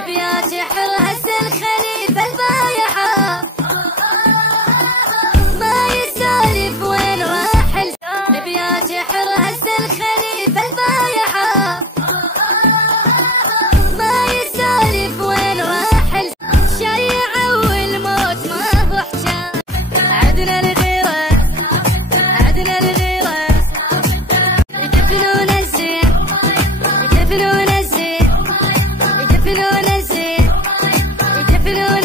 بيات حرس الخليفة البايعة ما يسالف وين راح بيات حرس الخليفة البايعة ما يسالف وين راح شيعة والموت ما هو حجاب. عدنا الغيرة عدنا الغيرة يدفنون الزين يدفنون الزين يدفنون الزين يدفنون